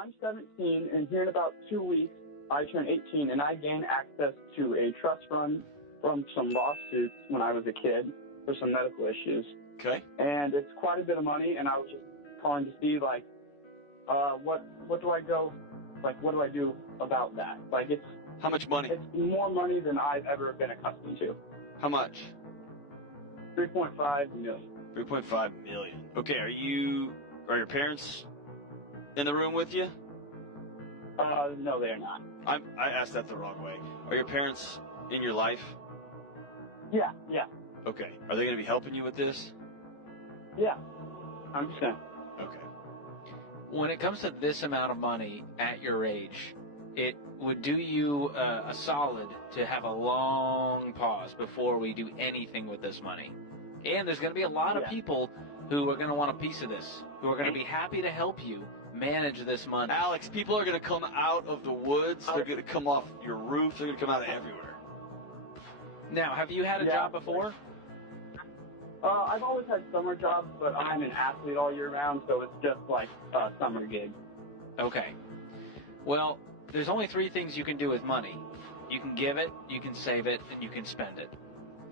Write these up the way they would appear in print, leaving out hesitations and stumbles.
I'm 17, and here in about 2 weeks, I turn 18, and I gain access to a trust fund from some lawsuits when I was a kid for some medical issues. Okay. And it's quite a bit of money, and I was just calling to see, like, what do I do about that? Like, it's... How much money? It's more money than I've ever been accustomed to. How much? $3.5 million. $3.5 million. Okay, are your parents in the room with you? No, they're not. I asked that the wrong way. Are your parents in your life? Yeah. Okay. Are they going to be helping you with this? Yeah, 100%. Okay. When it comes to this amount of money at your age, it would do you a solid to have a long pause before we do anything with this money. And there's going to be a lot of people who are going to want a piece of this, who are going to be happy to help you manage this money. Alex, people are going to come out of the woods. They're going to come off your roof. They're going to come out of everywhere. Now, have you had a job before? I've always had summer jobs, but I'm an athlete all year round, so it's just like a summer gig. Okay. Well, there's only three things you can do with money. You can give it, you can save it, and you can spend it.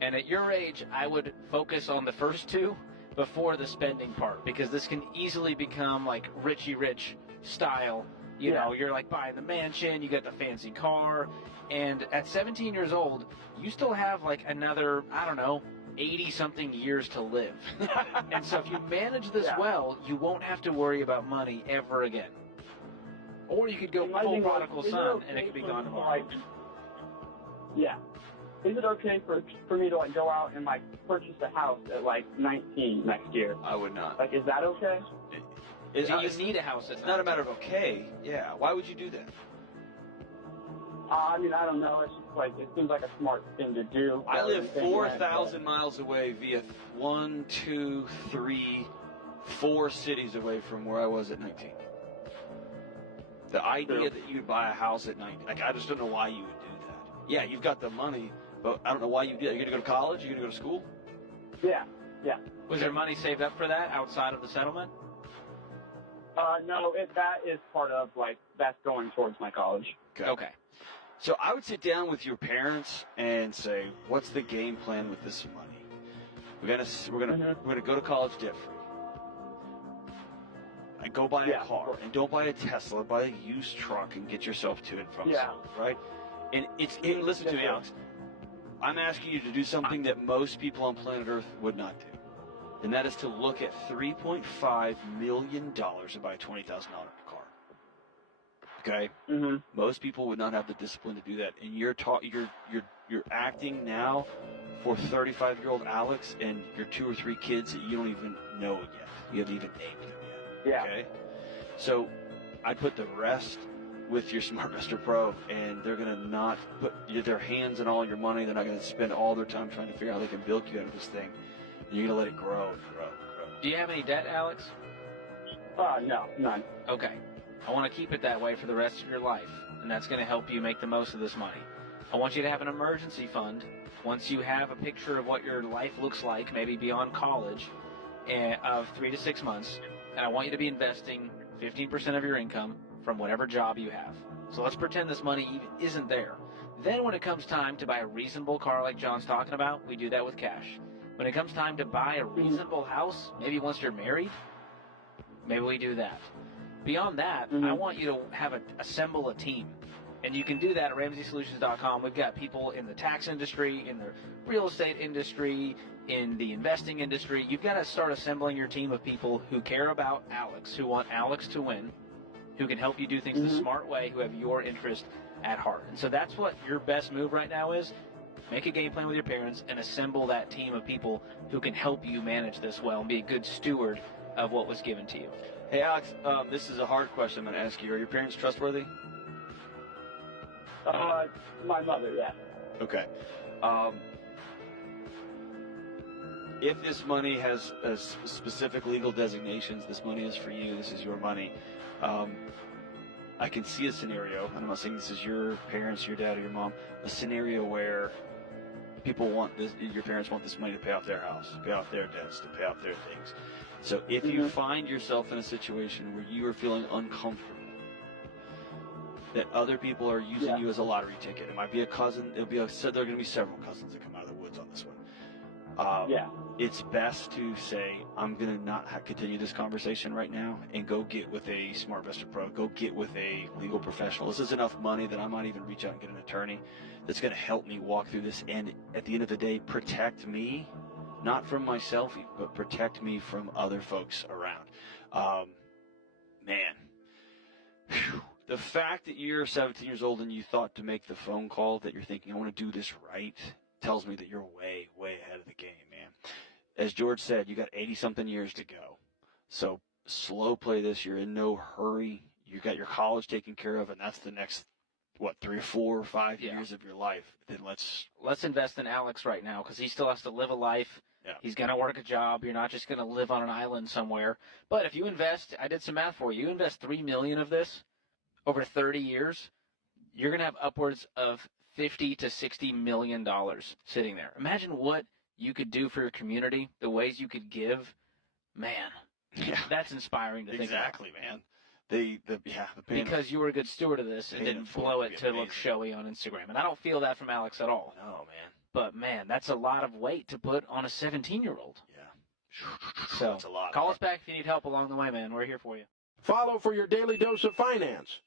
And at your age, I would focus on the first two before the spending part, because this can easily become like Richie Rich style. You know, you're like buying the mansion, you get the fancy car, and at 17 years old, you still have like another, 80-something years to live. And so if you manage this well, you won't have to worry about money ever again. Or you could go full prodigal son, and it could be gone tomorrow. Is it okay for me to like go out and like purchase a house at like 19 next year? I would not. Like, is that okay? Do you need a house? It's not a matter of okay. Yeah. Why would you do that? I don't know. It's just like, it seems like a smart thing to do. I live 4,000 miles away via 4 cities away from where I was at 19. The idea that you'd buy a house at 19, like, I just don't know why you would do that. Yeah, you've got the money, but I don't know why you do that. You're going to go to college? You're going to go to school? Yeah. Was there money saved up for that outside of the settlement? No, that is part of, like, that's going towards my college. Okay. So I would sit down with your parents and say, what's the game plan with this money? We're gonna go to college debt free. And go buy a car, and don't buy a Tesla, buy a used truck and get yourself to and from school, right? And listen to me, Alex. I'm asking you to do something that most people on planet Earth would not do. And that is to look at $3.5 million and buy a $20,000 car. Okay? Mm-hmm. Most people would not have the discipline to do that. And you're acting now for 35-year-old Alex and your 2 or 3 kids that you don't even know yet. You haven't even named them yet. Yeah. Okay? So I put the rest with your SmartMaster Pro, and they're going to not put their hands on all your money. They're not going to spend all their time trying to figure out how they can bilk you out of this thing. And you're going to let it grow and grow and grow. Do you have any debt, Alex? No, none. Okay. I want to keep it that way for the rest of your life, and that's going to help you make the most of this money. I want you to have an emergency fund once you have a picture of what your life looks like, maybe beyond college, of 3 to 6 months, and I want you to be investing 15% of your income from whatever job you have. So let's pretend this money even isn't there. Then when it comes time to buy a reasonable car like John's talking about, we do that with cash. When it comes time to buy a reasonable house, maybe once you're married, maybe we do that. Beyond that, I want you to assemble a team. And you can do that at RamseySolutions.com. We've got people in the tax industry, in the real estate industry, in the investing industry. You've got to start assembling your team of people who care about Alex, who want Alex to win, who can help you do things the smart way, who have your interest at heart. And so that's what your best move right now is. Make a game plan with your parents and assemble that team of people who can help you manage this well and be a good steward of what was given to you. Hey, Alex, this is a hard question I'm going to ask you. Are your parents trustworthy? My mother, yeah. Okay. If this money has specific legal designations, this money is for you, this is your money, I can see a scenario, and I'm not saying this is your parents, your dad, or your mom, a scenario where people want this, your parents want this money to pay off their house, to pay off their debts, to pay off their things. So if you find yourself in a situation where you are feeling uncomfortable that other people are using you as a lottery ticket. It might be a cousin. There are going to be several cousins that come out of the woods on this one. It's best to say, I'm going to not continue this conversation right now and go get with a SmartVestor Pro. Go get with a legal professional. This is enough money that I might even reach out and get an attorney that's going to help me walk through this. And at the end of the day, protect me, not from myself, but protect me from other folks around. Man. Whew. The fact that you're 17 years old and you thought to make the phone call that you're thinking, I want to do this right, tells me that you're way, way ahead of the game, man. As George said, you got 80-something years to go. So slow play this. You're in no hurry. You got your college taken care of, and that's the next, 3 or 4 or 5 years of your life. Then let's invest in Alex right now because he still has to live a life. Yeah. He's going to work a job. You're not just going to live on an island somewhere. But if you invest, I did some math for you. You invest $3 million of this over 30 years, you're going to have upwards of $50 to $60 million sitting there. Imagine what you could do for your community, the ways you could give. Man, that's inspiring to think about. Exactly, man. The because you were a good steward of this and didn't blow it to look showy on Instagram. And I don't feel that from Alex at all. No, man. But, man, that's a lot of weight to put on a 17-year-old. Yeah. So that's a lot. Call us back if you need help along the way, man. We're here for you. Follow for your daily dose of finance.